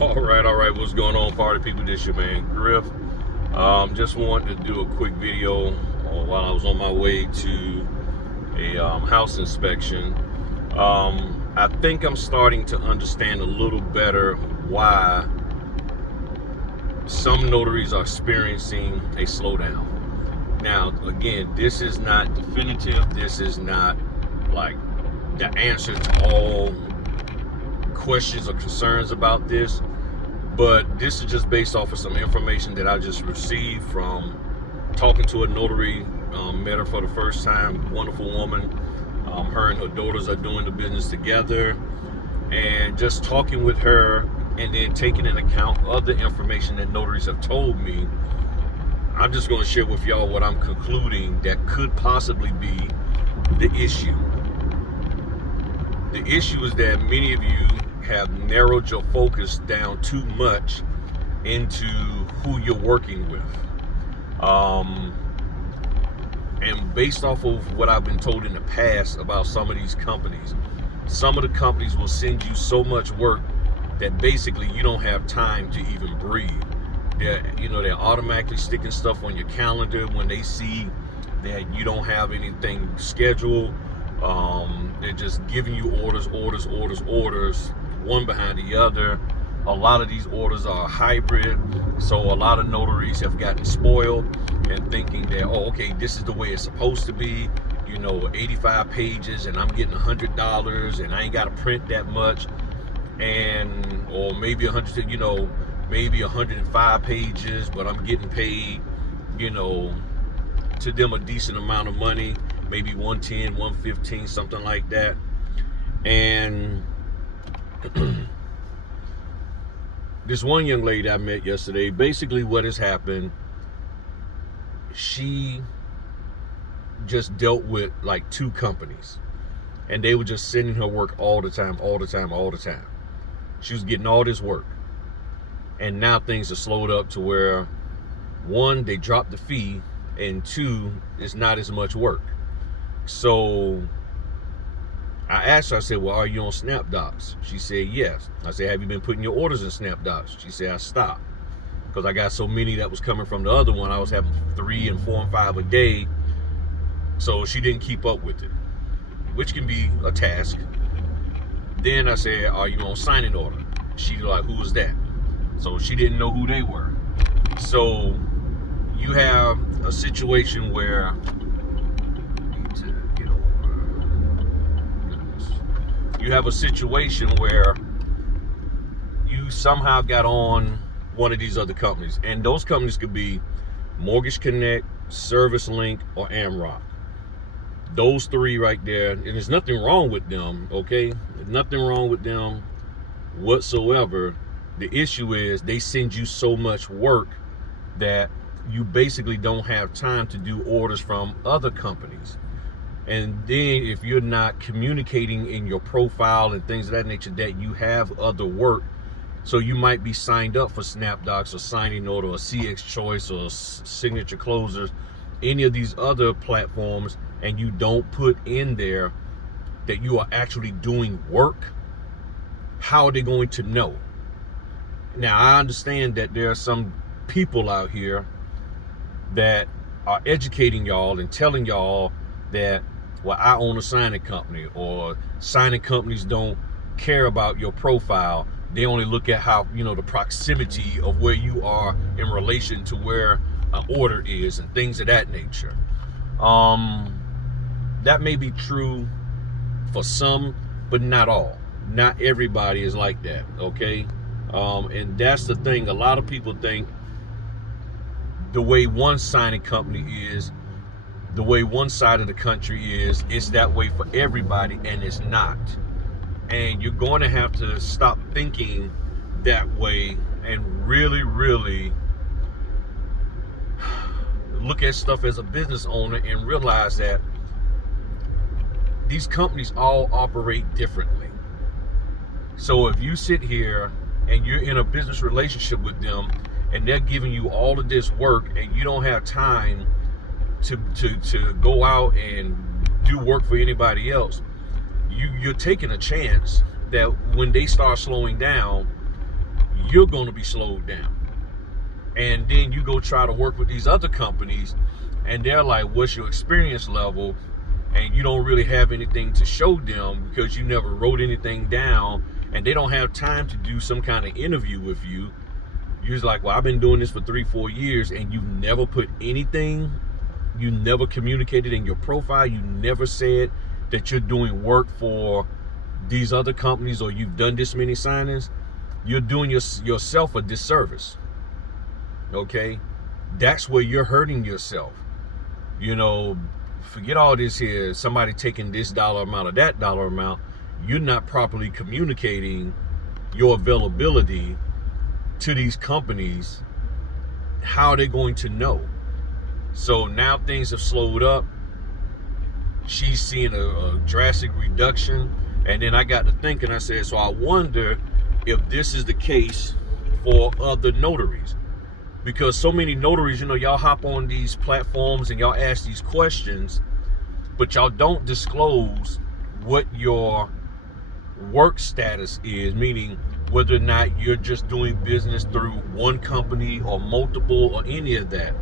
All right. What's going on, party people? This your man Griff. Just wanted to do a quick video while I was on my way to a house inspection. I think I'm starting to understand a little better why some notaries are experiencing a slowdown. Now, again, this is not definitive. This is not like the answer to all questions or concerns about this, but this is just based off of some information that I just received from talking to a notary. Met her for the first time. Wonderful woman. Her and her daughters are doing the business together, and just talking with her and then taking into account other information that notaries have told me, I'm just going to share with y'all what I'm concluding that could possibly be the issue. The issue is that many of you have narrowed your focus down too much into who you're working with. And based off of what I've been told in the past about some of these companies, some of the companies will send you so much work that basically you don't have time to even breathe. They're automatically sticking stuff on your calendar when they see that you don't have anything scheduled. They're just giving you orders, one behind the other. A lot of these orders are hybrid, so a lot of notaries have gotten spoiled and thinking that, oh, okay, this is the way it's supposed to be. 85 pages, and I'm getting $100, and I ain't got to print that much, or maybe 100, maybe 105 pages, but I'm getting paid, to them a decent amount of money, maybe 110, 115, something like that. And this one young lady I met yesterday, basically what has happened, she just dealt with like 2 companies, and they were just sending her work all the time. She was getting all this work, and now things are slowed up to where, 1, they dropped the fee, and 2, it's not as much work. So I asked her, I said, well, are you on SnapDocs? She said, yes. I said, have you been putting your orders in SnapDocs? She said, I stopped because I got so many that was coming from the other one. I was having 3 and 4 and 5 a day. So she didn't keep up with it, which can be a task. Then I said, are you on signing order? She like, who was that? So she didn't know who they were. So you have a situation where you somehow got on one of these other companies, and those companies could be Mortgage Connect, Service Link, or Amrock. Those 3 right there, and there's nothing wrong with them, okay? There's nothing wrong with them whatsoever. The issue is they send you so much work that you basically don't have time to do orders from other companies. And then if you're not communicating in your profile and things of that nature that you have other work, so you might be signed up for SnapDocs or Signing Order or CX Choice or Signature Closers, any of these other platforms, and you don't put in there that you are actually doing work, how are they going to know? Now, I understand that there are some people out here that are educating y'all and telling y'all that, well, I own a signing company, or signing companies don't care about your profile. They only look at how, the proximity of where you are in relation to where an order is and things of that nature. That may be true for some, but not all. Not everybody is like that, okay? And that's the thing. A lot of people think the way one signing company is, the way one side of the country is, it's that way for everybody, and it's not. And you're going to have to stop thinking that way and really, really look at stuff as a business owner and realize that these companies all operate differently. So if you sit here and you're in a business relationship with them and they're giving you all of this work and you don't have time to go out and do work for anybody else, you're taking a chance that when they start slowing down, you're going to be slowed down. And then you go try to work with these other companies, and they're like, what's your experience level? And you don't really have anything to show them because you never wrote anything down, and they don't have time to do some kind of interview with you. You're just like, well, I've been doing this for 3-4 years, and you've never put anything, you never communicated in your profile, you never said that you're doing work for these other companies, or you've done this many signings. You're doing yourself a disservice. Okay, that's where you're hurting yourself. You know, forget all this here, somebody taking this dollar amount or that dollar amount. You're not properly communicating your availability to these companies. How are they going to know? So now things have slowed up. She's seeing a drastic reduction. And then I got to thinking, I said, so I wonder if this is the case for other notaries. Because so many notaries, you know, y'all hop on these platforms and y'all ask these questions, but y'all don't disclose what your work status is, meaning whether or not you're just doing business through one company or multiple or any of that.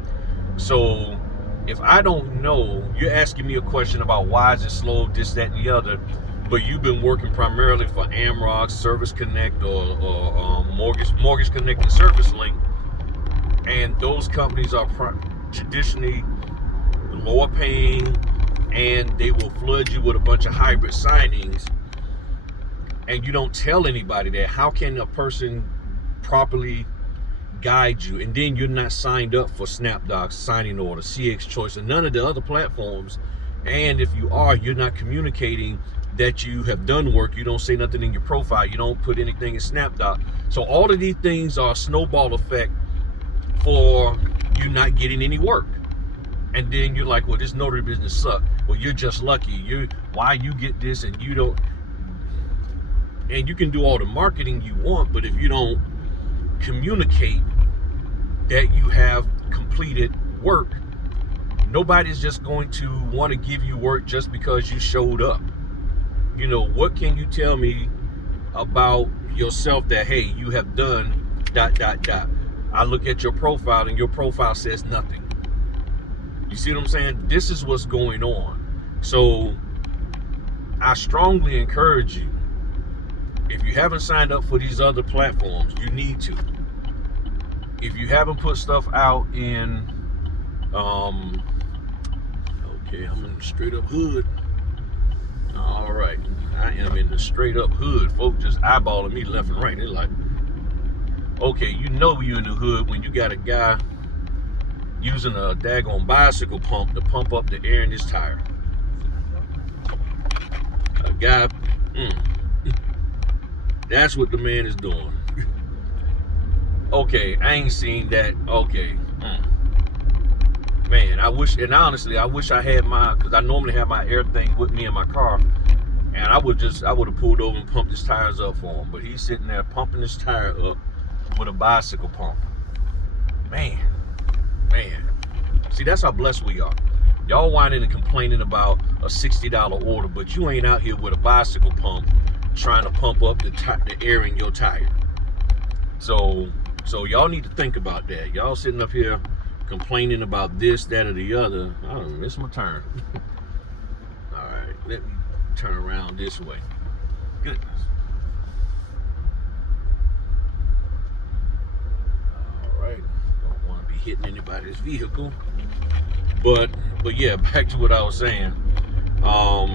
So if I don't know, you're asking me a question about why is it slow, this, that, and the other, but you've been working primarily for Amrock, Service Connect, or Mortgage Connect and Service Link. And those companies are traditionally lower paying, and they will flood you with a bunch of hybrid signings, and you don't tell anybody that. How can a person properly guide you? And then you're not signed up for SnapDocs, Signing Order, CX Choice, and none of the other platforms. And if you are, you're not communicating that you have done work. You don't say nothing in your profile. You don't put anything in SnapDoc. So all of these things are a snowball effect for you not getting any work. And then you're like, well, this notary business sucks. Well, you're just lucky. Why you get this and you don't? And you can do all the marketing you want, but if you don't communicate that you have completed work, nobody's just going to want to give you work just because you showed up. You know, what can you tell me about yourself that, hey, you have done ... I look at your profile and your profile says nothing. You see what I'm saying? This is what's going on. So I strongly encourage you, if you haven't signed up for these other platforms, you need to. If you haven't put stuff out in, okay, I'm in the straight up hood. All right, I am in the straight up hood. Folks just eyeballing me left and right. They're like, okay, you know you're in the hood when you got a guy using a daggone bicycle pump to pump up the air in his tire. A guy, that's what the man is doing. Okay, I ain't seen that. Okay, man, I wish, and honestly, I wish I had because I normally have my air thing with me in my car, and I would have pulled over and pumped his tires up for him, but he's sitting there pumping his tire up with a bicycle pump. Man, see, that's how blessed we are. Y'all whining and complaining about a $60 order, but you ain't out here with a bicycle pump trying to pump up the air in your tire. So y'all need to think about that. Y'all sitting up here complaining about this, that, or the other. I don't miss my turn. All right, let me turn around this way. Goodness. All right, don't want to be hitting anybody's vehicle. But yeah, back to what I was saying. All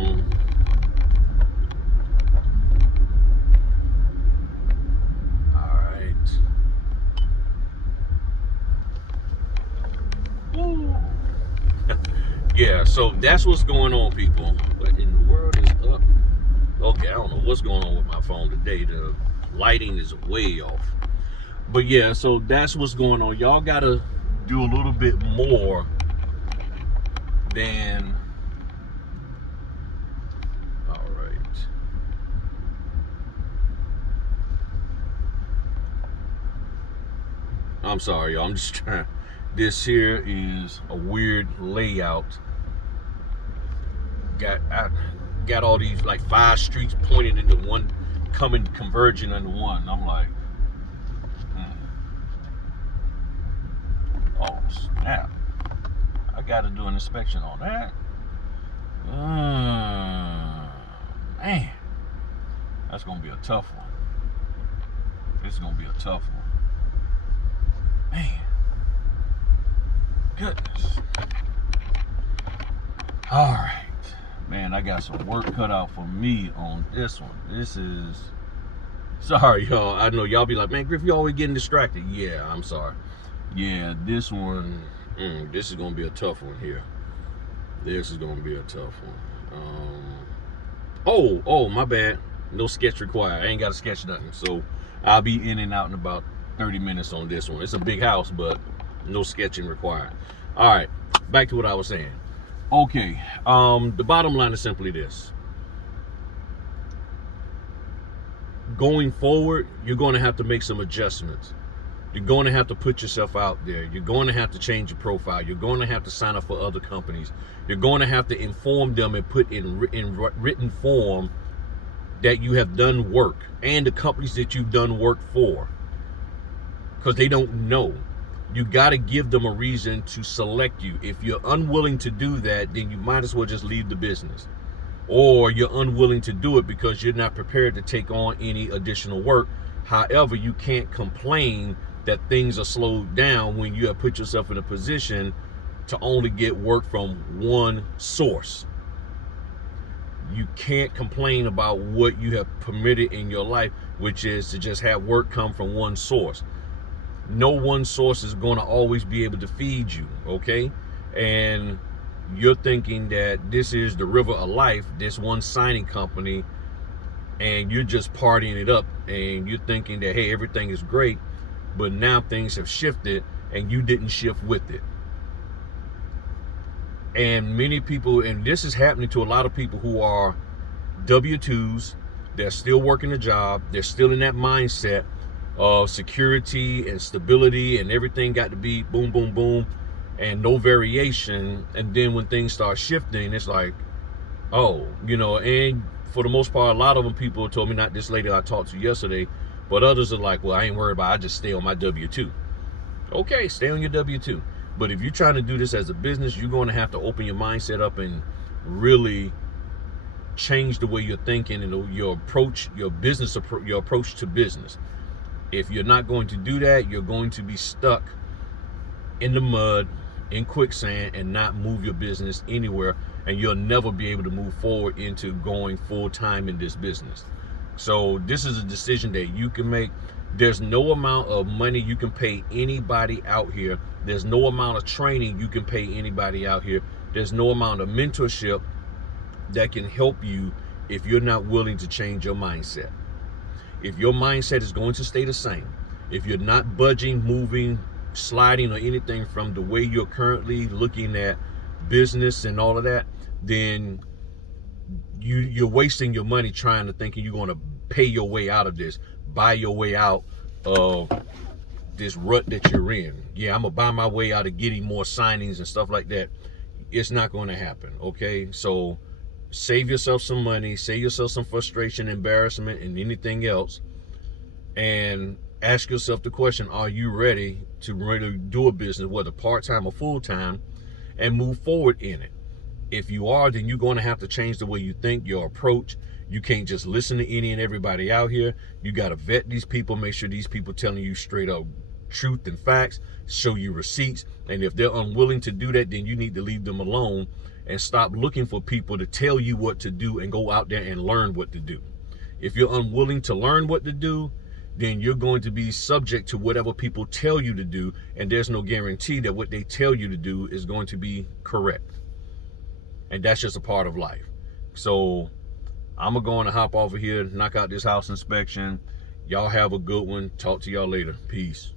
right. Woo. Yeah, so that's what's going on, people. What in the world is up? Okay, I don't know what's going on with my phone today. The lighting is way off. But yeah, so that's what's going on. Y'all gotta do a little bit more than, all right. I'm sorry, y'all. I'm just trying. This here is a weird layout. Got all these like 5 streets pointed into one, converging into one. I'm like, Oh, snap. I got to do an inspection on that. Man. That's going to be a tough one. This is going to be a tough one. Man. Goodness. All right. Man, I got some work cut out for me on this one. This is... Sorry, y'all. I know y'all be like, man, Griff, you always getting distracted. Yeah, I'm sorry. Yeah, this one... this is going to be a tough one here. This is going to be a tough one. Oh, my bad. No sketch required. I ain't got to sketch nothing. So I'll be in and out in about 30 minutes on this one. It's a big house, but no sketching required. All right, back to what I was saying. Okay, the bottom line is simply this. Going forward, you're going to have to make some adjustments. You're going to have to put yourself out there. You're going to have to change your profile. You're going to have to sign up for other companies. You're going to have to inform them and put in written form that you have done work and the companies that you've done work for, because they don't know. You got to give them a reason to select you. If you're unwilling to do that, then you might as well just leave the business. Or you're unwilling to do it because you're not prepared to take on any additional work. However, you can't complain that things are slowed down when you have put yourself in a position to only get work from one source. You can't complain about what you have permitted in your life, which is to just have work come from one source. No one source is going to always be able to feed you, okay? And you're thinking that this is the river of life, this one signing company, and you're just partying it up, and you're thinking that, hey, everything is great, but now things have shifted, and you didn't shift with it. And many people, and this is happening to a lot of people who are W-2s, they're still working a job, they're still in that mindset of security and stability, and everything got to be boom, boom, boom, and no variation. And then when things start shifting, it's like, oh, and for the most part, a lot of them, people told me, not this lady I talked to yesterday, but others are like, well, I ain't worried about it, I just stay on my W-2. Okay, stay on your W-2. But if you're trying to do this as a business, you're going to have to open your mindset up and really change the way you're thinking and your approach, your approach to business. If you're not going to do that, you're going to be stuck in the mud, in quicksand, and not move your business anywhere, and you'll never be able to move forward into going full time in this business. So this is a decision that you can make. There's no amount of money you can pay anybody out here. There's no amount of training you can pay anybody out here. There's no amount of mentorship that can help you if you're not willing to change your mindset. If your mindset is going to stay the same, if you're not budging, moving, sliding, or anything from the way you're currently looking at business and all of that, then you're wasting your money trying to think you're going to pay your way out of this, buy your way out of this rut that you're in. Yeah, I'm gonna buy my way out of getting more signings and stuff like that. It's not going to happen, okay? So save yourself some money, save yourself some frustration, embarrassment, and anything else, and ask yourself the question, are you ready to really do a business, whether part-time or full-time, and move forward in it? If you are, then you're going to have to change the way you think, your approach. You can't just listen to any and everybody out here. You got to vet these people, make sure these people telling you straight up truth and facts, show you receipts. And if they're unwilling to do that, then you need to leave them alone and stop looking for people to tell you what to do and go out there and learn what to do. If you're unwilling to learn what to do, then you're going to be subject to whatever people tell you to do, and there's no guarantee that what they tell you to do is going to be correct. And that's just a part of life. So I'm going to hop over here, knock out this house inspection. Y'all have a good one. Talk to y'all later. Peace.